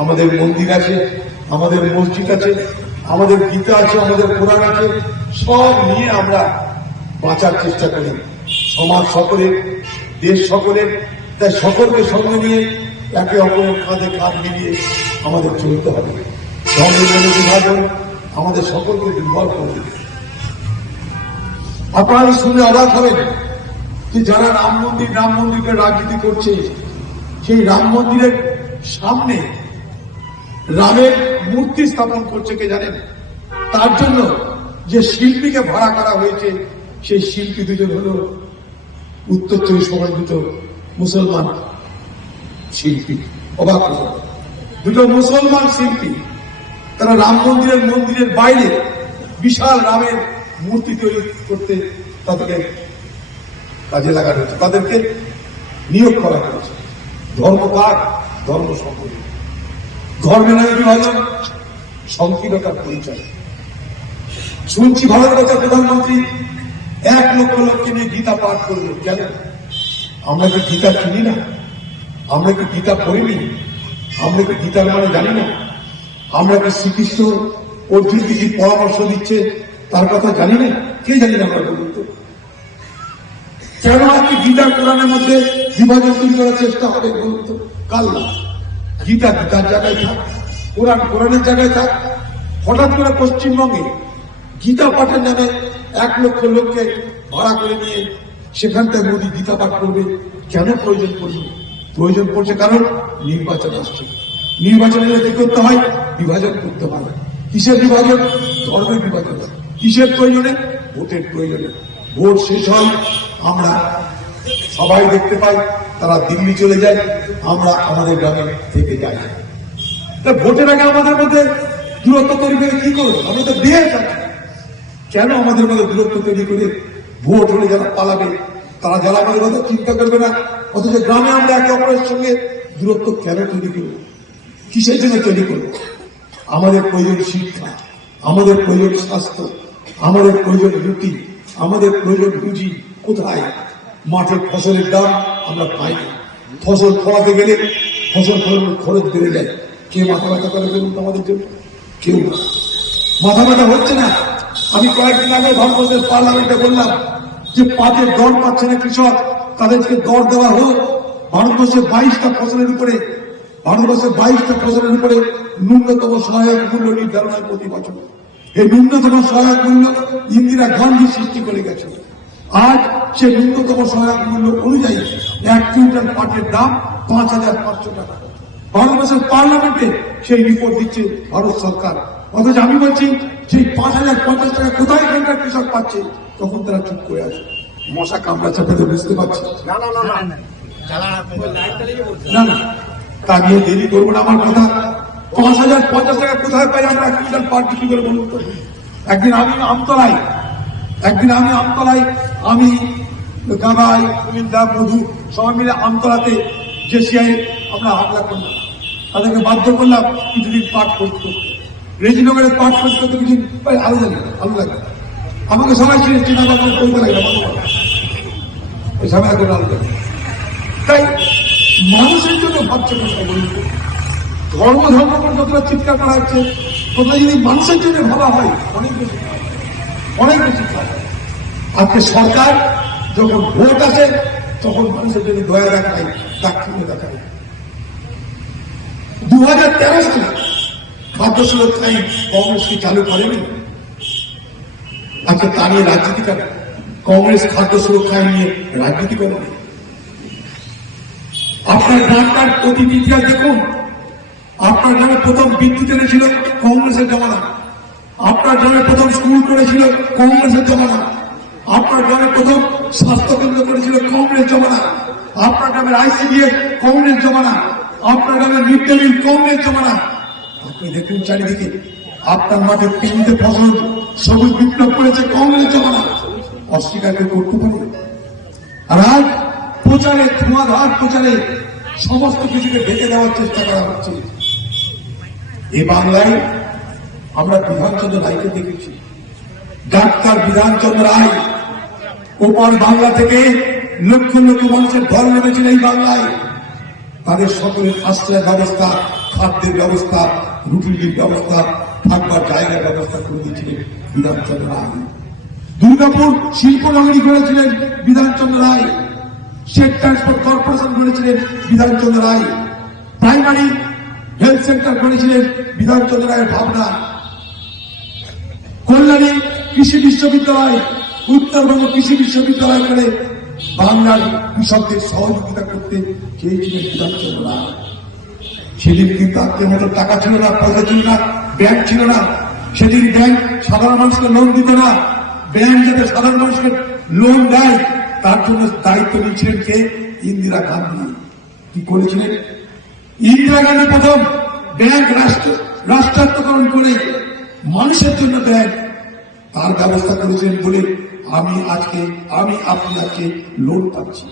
আমাদের মন্দির আছে, আমাদের মসজিদ আছে, আমাদের গীতা আছে, আমাদের কোরআন আছে, সব নিয়ে আমরা বাঁচার চেষ্টা করি সমাজ সকলের, দেশ সকলের, তাই সকলকে সঙ্গে নিয়ে একে অপরের কাঁধে কাঁধ মিলিয়ে আমাদের চলতে হবে মধ্যে বিভাজন আমাদের সকলকে দুর্বল করে। আপনারা শুনে অবাক হবেন যে যারা রাম মন্দির, রাম মন্দিরকে রাজনীতি করছে, সেই রাম মন্দিরের সামনে রামের মূর্তি স্থাপন করছে কে জানেন? তার জন্য যে শিল্পীকে ভাড়া করা হয়েছে, সেই শিল্পী দুজন হল উত্তর চব্বিশ পরগণিত মুসলমান শিল্পী অবাক। দুটো মুসলমান শিল্পী, তারা রাম মন্দিরের মন্দিরের বাইরে বিশাল রামের মূর্তি তৈরি করতে তাদেরকে কাজে লাগানো হয়েছে, তাদেরকে নিয়োগ করা হয়েছে। ধর্ম কার ধর্ম সম্পর্কে। ধর্মের নামে বিভাজন সংকীর্ণতার পরিচয়। শুনছি ভারতবর্ষের প্রধানমন্ত্রী এক লক্ষ লোককে নিয়ে গীতা পাঠ করবে কেন? আমরা কি গীতা চিনি না? আমরা কি গীতা পড়িনি? আমরা কি গীতার মানে জানি না? আমরা কি শ্রীকৃষ্ণ অর্জুনকে কি পরামর্শ দিচ্ছে, তার কথা জানি না? কে জানি না আমরা বলুন তো? কেন আজকে গীতা কোরআনের মধ্যে বিভাজন তৈরি করার চেষ্টা হবে বলুন তো? কাল না গীতা গীতার জায়গায় থাক, কোরআন কোরআনের জায়গায় থাক, হঠাৎ করে পশ্চিমবঙ্গে গীতা পাঠের নামে এক লক্ষ লোককে ভাড়া করে নিয়ে সেখানটায় মোদী গীতা পাঠ করবে, কেন প্রয়োজন পড়ল? প্রয়োজন পড়ছে কারণ নির্বাচন আসছে। নির্বাচনে যদি করতে হয়? বিভাজন করতে হয়। কিসের বিভাজন? ধর্মের বিভাজন। কিসের প্রয়োজনে? ভোটের প্রয়োজনে। ভোট শেষ হয়, আমরা সবাই দেখতে পাই তারা দিল্লি চলে যায়, আমরা আমাদের গ্রামে থেকে যাই। তা ভোটের আগে আমাদের মধ্যে দূরত্ব তৈরি করে কি করব? আমরা তো বিয়ে থাকি। কেন আমাদের মধ্যে দূরত্ব তৈরি করে ভোট হলে যারা পালাবে, তারা যারা আমাদের কথা চিন্তা করবে না? অথচ গ্রামে আমরা একে অপরের সঙ্গে দূরত্ব কেন তৈরি করব? কিসের জন্য তৈরি করব? আমাদের প্রয়োজন শিক্ষা, আমাদের প্রয়োজন স্বাস্থ্য, আমাদের প্রয়োজন রুটি, আমাদের প্রয়োজন রুজি কোথায়? মাঠের ফসলের দাম আমরা পাই ফসল ফলাতে গেলে ফসল ফলানোর খরচ বেড়ে যায়। কে মাথা ব্যথা করে বলুন আমাদের জন্য? কেউ না। মাথা ব্যথা হচ্ছে না। আমি কয়েকদিন আগে ভারতবর্ষের পার্লামেন্টে বললাম যে পাটের দর পাচ্ছে না কৃষক। তাদেরকে দর দেওয়া হলো ভারতবর্ষের বাইশটা ফসলের উপরে ভারতবর্ষের বাইশটা ফসলের উপরে ন্যূনতম সহায়ক মূল্য নির্ধারণ হয় প্রতি বছর। এই ন্যূনতম সহায়ক মূল্য ইন্দিরা গান্ধী সৃষ্টি করে গেছে আজ সে ন্যূনতম সহায়ক মূল্য অনুযায়ী এক কুইন্টাল পাটের দাম পাঁচ হাজার পাঁচশো টাকা। ভারতবর্ষের পার্লামেন্টে সেই রিপোর্ট দিচ্ছে ভারত সরকার। অথচ আমি বলছি সেই পাঁচ হাজার পঞ্চাশ টাকা কোথায় এখানকার কৃষক পাচ্ছে তখন তারা চুপ করে আছে। মশা কামড়াচ্ছে আপনাদের বুঝতে পারছি। না না না না। না না তা নিয়ে দেরি করব না আমার কথা। পাঁচ হাজার পঞ্চাশ টাকা কোথায় পাই আমরা এক কুইন্টাল পাট বিক্রি করে বলুন তো। একদিন আমি আমতলায় একদিন আমি আমতলায়, আমি গাগাই কুমিল্লা, মধু, সবাই মিলে আমতলাতে যে সিআই আমরা হামলা করলাম। তাদেরকে বাধ্য করলাম কিছুদিন পাঠ করতে। রেজিনগরের পাঠ করতে করতে কিছুদিন ভাই আলো লাগে আলো লাগে আমাকে সবাই চিনে চিনা বাবা করতে লাগে ঝামেলা করে আলো লাগে তাই মানুষের জন্য ভাবছে কথা বলুন তো। ধর্ম ধর্ম যতটা চিৎকার করা হচ্ছে, ততটা যদি মানুষের জন্য ভাবা হয়, অনেক বেশি। অনেক বেশি ভালো। আজকে সরকার যখন ভোট আসে, তখন মানুষের জন্য দয়া দেখায় দাক্ষিণ্য দেখায় দু হাজার তেরো সালে খাদ্য সুরক্ষা আইন কংগ্রেস কি চালু করেনি। আজকে তা নিয়ে রাজনীতি করে। কংগ্রেস খাদ্য সুরক্ষা আইন নিয়ে রাজনীতি করেনি আপনার ডাক্তার অতীত ইতিহাস দেখুন। আপনার গ্রামে প্রথম বিদ্যুৎ এনেছিল কংগ্রেসের জমানা আপনার গ্রামে প্রথম স্কুল করেছিল কংগ্রেসের জমানা। আপনার গ্রামে প্রথম স্বাস্থ্য কেন্দ্র করেছিল কংগ্রেস জমানা। আপনার গ্রামের আইসিডিএস কংগ্রেস জমানা। আপনার গ্রামের মিড ডে মিল কংগ্রেস জমানা। আপনি দেখুন চারিদিকে। আপনার মাঠে তিনটে ফসল সবুজ বিপ্লব করেছে কংগ্রেস জমানা। অস্বীকার করতে পারে আর আজ প্রচারে, ধোঁয়াধার প্রচারে সমস্ত কিছুকে ঢেকে দেওয়ার চেষ্টা করা হচ্ছে। এ বাংলায় আমরা বিধানচন্দ্র রায়কে দেখেছি। ডাক্তার বিধানচন্দ্র রায় ওপর বাংলা থেকে লক্ষ লক্ষ মানুষের ঘর নেমেছেন এই বাংলায়। তাদের সকলের আশ্রয় ব্যবস্থা, খাদ্যের ব্যবস্থা রুটির ব্যবস্থা, থাকবার জায়গার ব্যবস্থা করে দিয়েছিলেন বিধানচন্দ্র রায়। দুর্গাপুর শিল্প নগরী করেছিলেন Bidhanchandra Roy. State transport corporation করেছিলেন Bidhanchandra Roy. Primary health centre করেছিলেন বিধানচন্দ্র রায়ের ভাবনা। কল্যাণী কৃষি বিশ্ববিদ্যালয়, উত্তরবঙ্গ কৃষি বিশ্ববিদ্যালয় করে বাংলার কৃষকদের সহযোগিতা করতে চেয়েছিলেন বিধানচন্দ্র সেদিন কিন্তু মতো টাকা ছিল না, পয়সা ছিল না, ব্যাংক ছিল না। সেদিন ব্যাংক সাধারণ মানুষকে লোন দিত না। ব্যাংক যাতে সাধারণ মানুষকে লোন দেয়, তার জন্য দায়িত্ব নিয়েছিলেন কে? ইন্দিরা গান্ধী। কি করেছিলেন? ইন্দিরা গান্ধী প্রথম ব্যাংক রাষ্ট্র রাষ্ট্রায়ত্তকরণ করে মানুষের জন্য ব্যাংক তার ব্যবস্থা করেছেন বলে আমি আজকে, আমি আপনি আজকে লোন পাচ্ছি।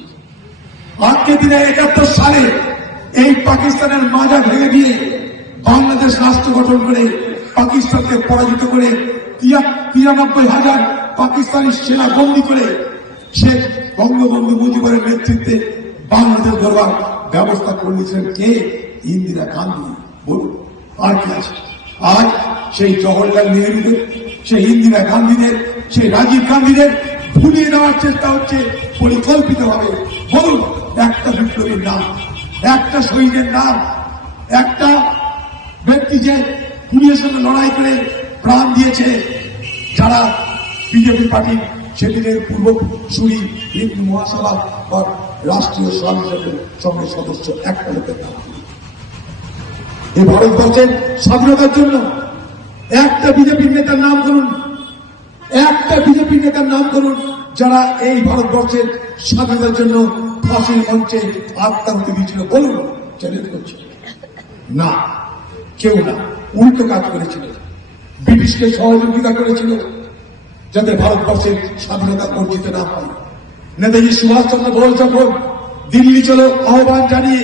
আজকে দিনে একাত্তর সালে এই পাকিস্তানের মাজা ভেঙে দিয়ে বাংলাদেশ রাষ্ট্র গঠন করে পাকিস্তানকে পরাজিত করে তিরানব্বই হাজার পাকিস্তানি সেনা বন্দী করে শেখ বঙ্গবন্ধু মুজিবের নেতৃত্বে বাংলাদেশ ধরবার ব্যবস্থা করে দিয়েছিলেন কে? ইন্দিরা গান্ধী। বলুন, আর কি আছে? আজ সেই জওহরলাল নেহরুদের সেই ইন্দিরা গান্ধীদের, সেই রাজীব গান্ধীদের ভুলিয়ে দেওয়ার চেষ্টা হচ্ছে, পরিকল্পিত ভাবে। বলুন, একটা বিপ্লবীর নাম, একটা শহীদের নাম, একটা ব্যক্তি যে পুলিশের সঙ্গে লড়াই করে প্রাণ দিয়েছে, যারা বিজেপি পার্টির সেদিনের পূর্বসূরি হিন্দু মহাসভা বা রাষ্ট্রীয় স্বয়ংসেবক সংঘের সদস্য, একটা লোকের নাম। এই ভারতবর্ষের স্বাধীনতার জন্য একটা বিজেপির নেতার নাম করুন। একটা বিজেপি নেতার নাম করুন যারা এই ভারতবর্ষের স্বাধীনতার জন্য ফাঁসির মঞ্চে আত্মাহুতি দিয়েছিল বলুন চ্যালেঞ্জ করছি। না, কেউ না, উল্টো কাজ করেছিল। ব্রিটিশকে সহযোগিতা করেছিল যাতে ভারতবর্ষের স্বাধীনতা অর্জিত না হয়। নেতাজি সুভাষচন্দ্র বোস যখন দিল্লি চলো আহ্বান জানিয়ে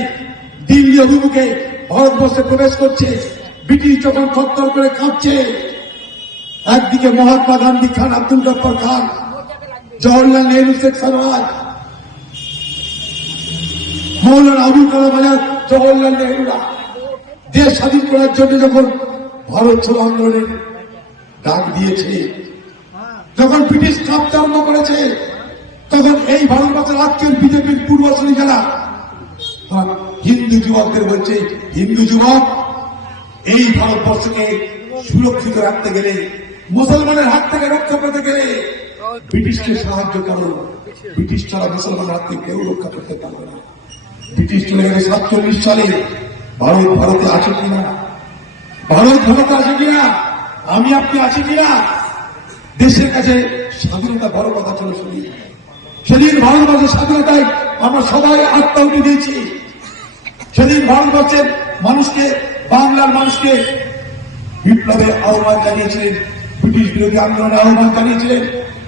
দিল্লি অভিমুখে ভারতবর্ষে প্রবেশ করছে, ব্রিটিশ যখন থরথর করে কাঁপছে। একদিকে মহাত্মা গান্ধী খান, আব্দুল গফর খান জওয়াহরলাল নেহরু, শেখ সরওয়াজ মৌলানা আবুল কালাম আজাদ জওয়াহরলাল নেহরুরা। দেশ স্বাধীন করার জন্য যখন ভারত ছোড়ো আন্দোলনের ডাক দিয়েছে, যখন ব্রিটিশ কাঁপতে আরম্ভ করেছে, তখন এই ভারতবর্ষের আজকের বিজেপির পূর্বশ্রী যারা হিন্দু যুবকদের বলছে, হিন্দু যুবক, এই ভারতবর্ষকে সুরক্ষিত রাখতে গেলে, মুসলমানের হাত থেকে রক্ষা পেতে গেলে ব্রিটিশকে সাহায্য করো। ব্রিটিশ ছাড়া মুসলমানের হাত থেকে কেউ রক্ষা করতে পারবে না। ব্রিটিশ চলে গেলে সাতচল্লিশ সালে ভারত ভারতে আছে কিনা ভারত ভারতে আছে কিনা আমি আপনি আছি কিনা দেশের কাছে স্বাধীনতা বড় কথা ছিল শুনি সেদিন ভারতবর্ষের স্বাধীনতায় আমরা সবাই আত্মাহুতি দিয়েছি। সেদিন ভারতবর্ষের মানুষকে, বাংলার মানুষকে বিপ্লবের আহ্বান জানিয়েছিলেন, ব্রিটিশ বিরোধী আন্দোলনের আহ্বান জানিয়েছিলেন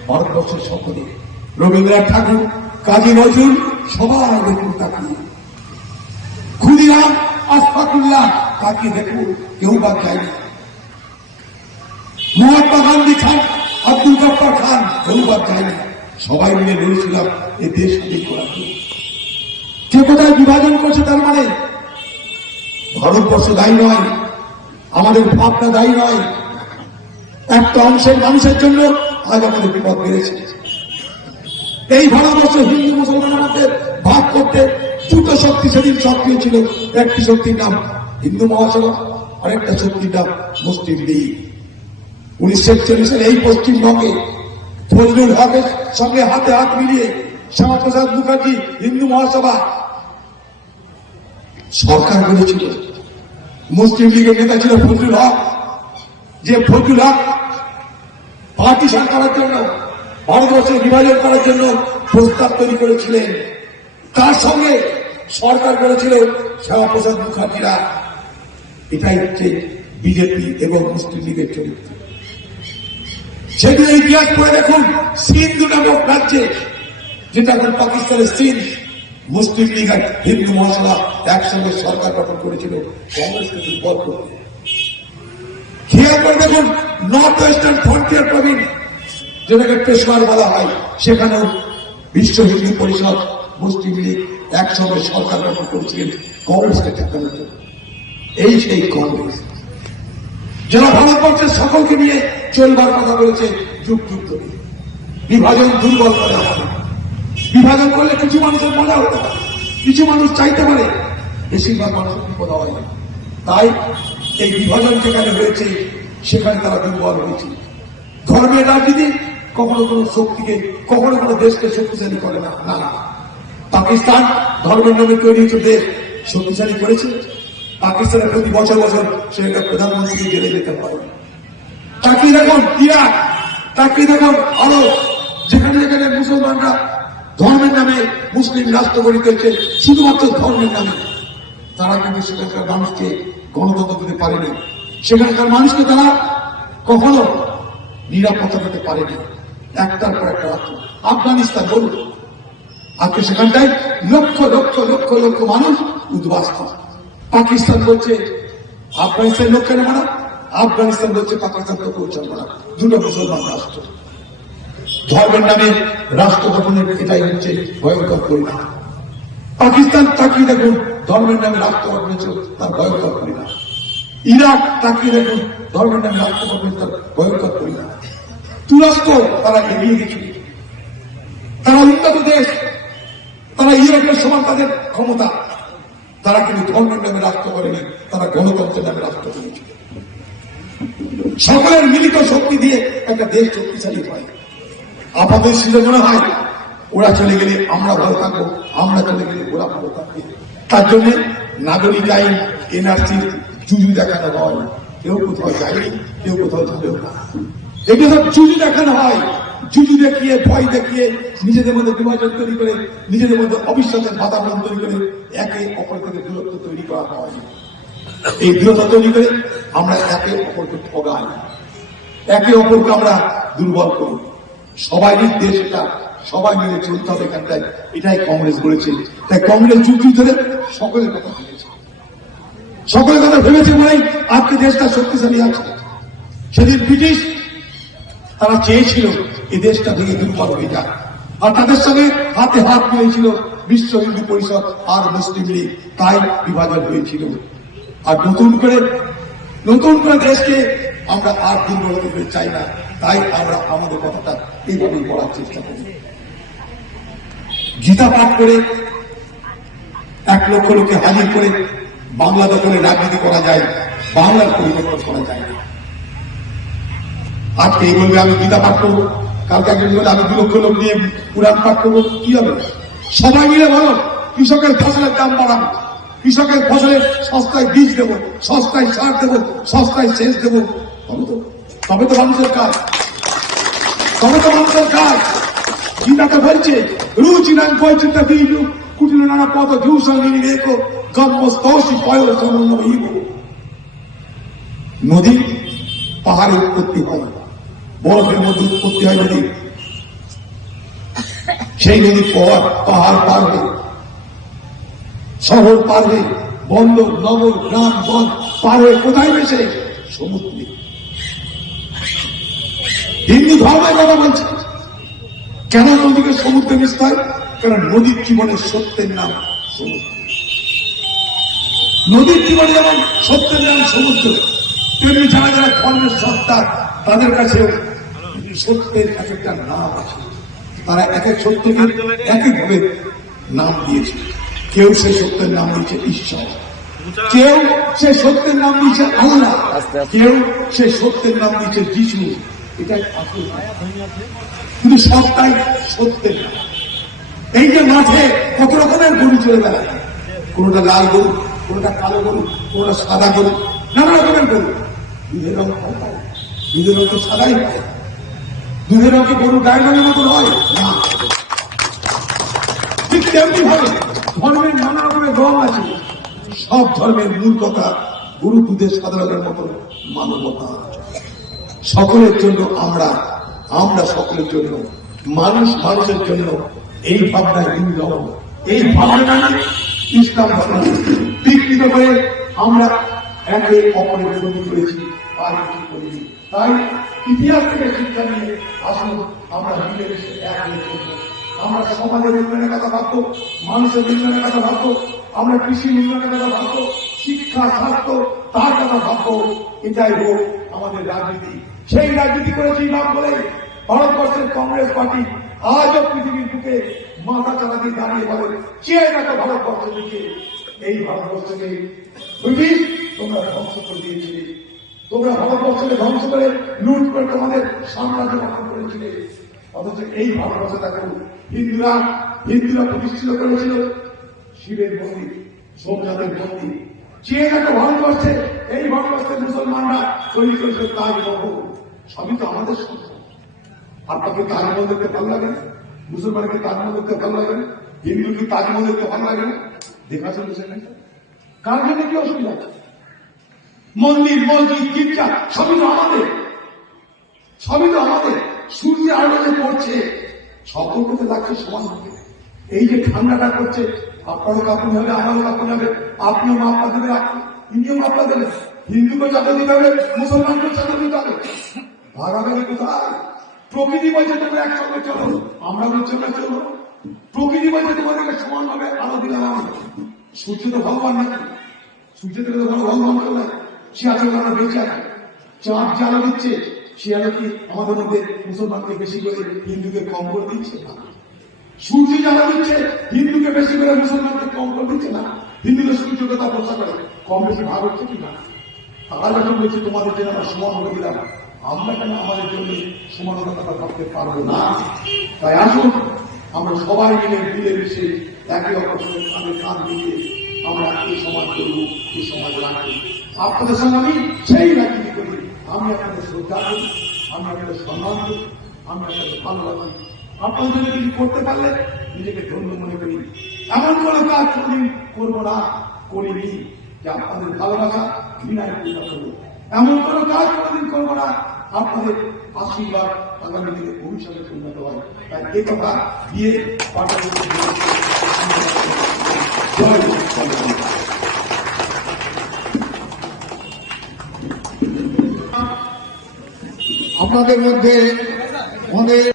ভারতবর্ষের সকলে। রবীন্দ্রনাথ ঠাকুর, কাজী নজরুল, সবার দেখুন তাকিয়ে খুদিরাম আশফাকুল্লাহ তাকিয়ে দেখুন কেউ বাদ যায়নি। মহাত্মা গান্ধী খান, আব্দুল গফর খান, কেউ বাদ যায়নি। সবাই মিলে লড়েছিলাম এই দেশ করার জন্য কে কোথায় বিভাজন করছে তার মানে ভারতবর্ষ দায়ী নয়, আমাদের ভাবনা দায়ী নয়। একটা অংশের মানুষের জন্য আজ আমাদের বিপদ বেড়েছে। এই ভারতবর্ষ হিন্দু মুসলমানের মধ্যে ভাগ করতে দুটো শক্তি সেদিন সক্রিয় ছিল। একটি শক্তির নাম হিন্দু মহাসভা আর একটা শক্তির নাম মুসলিম লীগ। উনিশশো একচল্লিশ সালে এই পশ্চিমবঙ্গে ফজলুল হকের সঙ্গে হাতে হাত মিলিয়ে শ্যামাপ্রসাদ মুখার্জি হিন্দু মহাসভা সরকার করেছিল মুসলিম লীগের নেতা ছিল ফজলুল হক। যে ফজলুল হক পার্টিশন করার জন্য ভারতবর্ষের বিভাজন করার জন্য প্রস্তাব তৈরি করেছিলেন। তার সঙ্গে সরকার করেছিল শ্যামাপ্রসাদ মুখার্জিরা। এটাই হচ্ছে বিজেপি এবং মুসলিম লীগের চরিত্র। সেদিন ইতিহাস পড়ে দেখুন, সিন্ধু নামক রাজ্যে, যেটা এখন পাকিস্তানের সিন্ধ মুসলিম লীগ আর হিন্দু মহাসভা একসঙ্গে সরকার গঠন করেছিল, কংগ্রেসকে দুর্বল করতে। খেয়াল করে দেখুন নর্থ ওয়েস্টার্ন ফ্রন্টিয়ার প্রভিন্স যেটাকে পেশোয়ার বলা হয়, সেখানেও বিশ্ব হিন্দু পরিষদ, মুসলিম লীগ একসঙ্গে সরকার গঠন করেছিলেন কংগ্রেসকে ঠেকানোর জন্য। এই সেই কংগ্রেস। যারা ভারতবর্ষের সকলকে নিয়ে চলবার কথা বলেছে যুগ যুগ ধরে। বিভাজন দুর্বল করে বিভাজন করলে কিছু মানুষের মজা হতে পারে, কিছু মানুষ চাইতে পারে বেশিরভাগ মানুষের বিপদ হয় না তাই এই বিভাজন যেখানে হয়েছে, সেখানে তারা দুর্বল হয়েছে। ধর্মের রাজনীতি কখনো কোনো শক্তিকে, কখনো কোনো দেশকে শক্তিশালী করে না না পাকিস্তান ধর্মের নামে তৈরি হয়েছে দেশ, শক্তিশালী করেছে। পাকিস্তানের প্রতি বছর বছর সেখানে প্রধানমন্ত্রীকে জেলে যেতে পারে। তাকিয়ে দেখুন, ইরাক তাকিয়ে দেখুন আরও যেখানে যেখানে মুসলমানরা ধর্মের নামে মুসলিম রাষ্ট্র গড়ে তুলছে শুধুমাত্র ধর্মের নামে। তারা কিন্তু সেখানকার মানুষকে গণতন্ত্র দিতে পারেনি। সেখানকার মানুষকে তারা কখনো নিরাপত্তা দিতে পারেনি। একটার পর একটা রাষ্ট্র। আফগানিস্তান, বলুন। আজকে সেখানটায় লক্ষ লক্ষ লক্ষ লক্ষ মানুষ উদ্বাস্ত। পাকিস্তান বলছে আফগানিস্তান লোক কেন মারা? আফগানিস্তান বলছে পাকিস্তান তো পৌঁছান মারা। দুটো মুসলমান রাষ্ট্র। ধর্মের নামে রাষ্ট্র গঠনের এটাই হচ্ছে ভয়ঙ্কর পরিণাম। পাকিস্তান তাকিয়ে দেখুন, ধর্মের নামে রাষ্ট্র গঠন হয়েছে তার ভয়ঙ্কর পরিণাম। ইরাক তাকিয়ে দেখুন, ধর্মের নামে রাষ্ট্র গঠন হয়েছে তার ভয়ঙ্কর পরিণাম। তুরস্ক তারা এগিয়ে গেছে। তারা উন্নত দেশ, তারা ইউরোপের সমান তাদের ক্ষমতা। তারা কিন্তু ধর্মের নামে রাষ্ট্র করেনি, তারা গণতন্ত্রের নামে রাষ্ট্র করেছে। সকলের মিলিত শক্তি দিয়ে একটা দেশ শক্তিশালী হয়। আপাতত ছিল মনে হয় ওরা চলে গেলে আমরা ভালো থাকব, আমরা চলে গেলে ওরা ভালো থাকবে। তার জন্য নাগরিক আইন, এনআরসি জুজু দেখানো হয়। কেউ কোথাও যায়নি, কেউ কোথাও যাবেও না। এগুলো সব জুজু দেখানো হয়। জুজু দেখিয়ে, ভয় দেখিয়ে নিজেদের মধ্যে বিভাজন তৈরি করে, নিজেদের মধ্যে অবিশ্বাসের বাতাবরণ তৈরি করে একে অপর থেকে দূরত্ব তৈরি করা হয়। এই দূরত্ব তৈরি করে আমরা একে অপরকে ঠগাই। একে অপরকে আমরা দুর্বল করি। সবাই দেশ এটা সবাই মিলে চলতে হবে এখানটায়। এটাই কংগ্রেস বলেছে। তাই কংগ্রেস যুগ যুগ ধরে সকলের কথা ভেবেছে। সকলের কথা ভেবেছে বলেই আজকে দেশটা শক্তিশালী আছে। সেদিন ব্রিটিশ তারা চেয়েছিল এই দেশটা ভেঙে দুর্বল হয়ে যাক। আর তাদের সঙ্গে হাতে হাত মিলেছিল বিশ্ব হিন্দু পরিষদ আর মুসলিম লীগ। তাই বিভাজন হয়েছিল। আর নতুন করে নতুন করে দেশকে আমরা আর দুর্বল করতে চাই না। তাই আমরা আমাদের কথাটা এইভাবেই বলার চেষ্টা করি। গীতা পাঠ করে এক লক্ষ লোককে হাজির করে বাংলা দখলে রাজনীতি করা যায়, বাংলার পরিবর্তন করা যায়। না আজকে এই বলবে, আমি গীতা পাঠ করব, কালকে একজন বলে আমি দু লক্ষ লোক নিয়ে পুরাণ পাঠ করব, কি হবে? সবাই মিলে বলো, কৃষকের ফসলের দাম বাড়াবো, কৃষকের ফসলের সস্তায় বীজ দেবো, সস্তায় সার দেবো, সস্তায় সেচ দেবো, তবে তো তবে তো মানুষের কাজ। তবে তো মানুষের কাজ। গীতাতে বলছে রুচি নাম বৈচিত্র বীজ কুটিল নানা পদ জুসঙ্গিনী রেখো। জন্ম স্তৌষি পয় সমন্য হইব নদী পাহাড়ে উৎপত্তি হয়। বরফের মধ্যে উৎপত্তি হয় নদী। সেই নদী পাহাড় পাহাড় পার হয়ে, শহর পার হয়ে, বন্দর, নগর, গ্রাম, বন পার কোথায় মেশে সমুদ্রে। হিন্দু ধর্মের কথা বলছে। কেন নদীকে সমুদ্রে হয় কারণ নদীর জীবনের সত্যের নাম নদীর জীবনে যেমন সত্যের নাম সমুদ্র, তেমনি যারা যারা ধর্মের সত্তা তাদের কাছেও সত্যের এক একটা নাম আছে। তারা এক এক সত্যকে এক একভাবে নাম দিয়েছে। কেউ সে সত্যের নাম দিয়েছে ঈশ্বর। কেউ সে সত্যের নাম দিয়েছে আল্লাহ। কেউ সে সত্যের নাম দিয়েছে যিশু। কিন্তু সবটাই সত্যের এই যে মাঠে কত রকমের গরু চলে বেড়ায়। কোনটা লাল গরু, কোনটা কালো গরু, কোনটা সাদা গরু, নানা রকমের গরু। দুধের রং দুধের রং তো সাদাই হয়। দুধের রঙে গরু গায়ের রঙের মতো হয়? না। ঠিক তেমনি ভাবে ধর্মের নানা রকমের রং আছে। সব ধর্মের মূল কথা গরু দুধের রঙের মতো মানবতা। সকলের জন্য আমরা আমরা সকলের জন্য, মানুষ মানুষের জন্য এই ভাবনা হিন্দু ধর্ম এই ভাবনা ইসলাম ধর্ম বিকৃত করে আমরা একে অপরের বিরোধী করেছি তাই ইতিহাস থেকে শিক্ষা নিয়ে আসুন, আমরা মিলেমিশে এক হয়ে চলবো। আমরা সমাজের উন্নয়নের কথা ভাববো, মানুষের উন্নয়নের কথা ভাববো, আমরা কৃষি উন্নয়নের কথা ভাববো, শিক্ষা, স্বাস্থ্য, তার কথা ভাববো। এটাই হোক আমাদের রাজনীতি। সেই রাজনীতি করেছি নাম বলে ভারতবর্ষের কংগ্রেস পার্টি আজও পৃথিবীর বুকে মাথা চালা দিয়ে দাঁড়িয়ে বলে কে দেখো ভারতবর্ষ দিকে এই ভারতবর্ষকে ব্রিটিশ, তোমরা ধ্বংস করে দিয়েছিলে। তোমরা ভারতবর্ষকে ধ্বংস করে লুট করে তোমাদের সাম্রাজ্য গঠন করেছিলে। অথচ এই ভারতবর্ষে দেখো হিন্দুরা হিন্দুরা প্রতিষ্ঠিত করেছিল। শিবের মন্দির, সোমনাথের মন্দির। চেয়ে দেখো ভারতবর্ষে, এই ভারতবর্ষের মুসলমানরা তৈরি করেছিল তাজমহল। সবই তো আমাদের। সম্পদ আপনাকে তাজমহল দেখতে ভালো লাগে না, মুসলমানকে তাজমহল দেখতে ভালো লাগে না, হিন্দুকে তাজমহল দেখতে ভালো লাগে না। দেখা চলেছে না কার জন্য কি অসুবিধা? মন্দির, মসজিদ, গির্জা, সবই তো আমাদের। সবই তো আমাদের। সূর্যের আলো যে পড়ছে সকলকে লাগছে সমান হবে। এই যে ঠান্ডাটা করছে আপনারও কাপড় হবে, আমারও কাপড় হবে, আপনিও মাপা দেবে আপনি ইন্ডিও মাপা দেবে হিন্দুকে চাঁদা দিতে হবে মুসলমানকে চাঁদা দিতে হবে। ভাগাভাগি কোথায় প্রকৃতি বলছে তোমরা একসঙ্গে চলো আমরা চলো। প্রকৃতি বলছে তোমাদেরকে আলো সূর্য তো ভগবান নাকি সূর্য থেকে তো কোনো ভগবান চলে সে আমরা বেঁচে দিচ্ছে কি আমাদের মধ্যে মুসলমানকে বেশি করে হিন্দুকে কম করে দিচ্ছে না? সূর্য জ্বালা দিচ্ছে, হিন্দুকে বেশি করে মুসলমানকে কম করে দিচ্ছে না? হিন্দুদের সূর্যকে তা প্রচার করে। কম বেশি ভাগ হচ্ছে কি না তারা যখন বলছে, তোমাদের জন্য আমরা সমান হয়ে দিলাম। আমরা কেন আমাদের জন্য সমানতা ভাবতে পারব না? তাই আসুন, আমরা সবাই মিলে মিলে মিশে একে অপরের কাঁধে কাঁধ মিলিয়ে আমরা এই সমাজ করব এই সমাজ রাখব আপনাদের সঙ্গে আমি সেই রাজনীতি করি। আমি আপনাদের শ্রদ্ধা করি, আমি আপনাদের সম্মান করি, আমি আপনাদের ভালোবাসি। আপনাদের জন্য কিছু করতে পারলে নিজেকে ধন্য মনে করি। এমন কোনো কাজ কোনদিন করব না, করিনি। যে আপনাদের ভালোবাসা বিনায় পূর্ণ করব এমন কোনো কাজ কোনদিন করব না আপনাদের আশীর্বাদ আগামী দিনে ভবিষ্যতে উন্নত হয় তাই কথা দিয়ে আপনাদের মধ্যে অনেক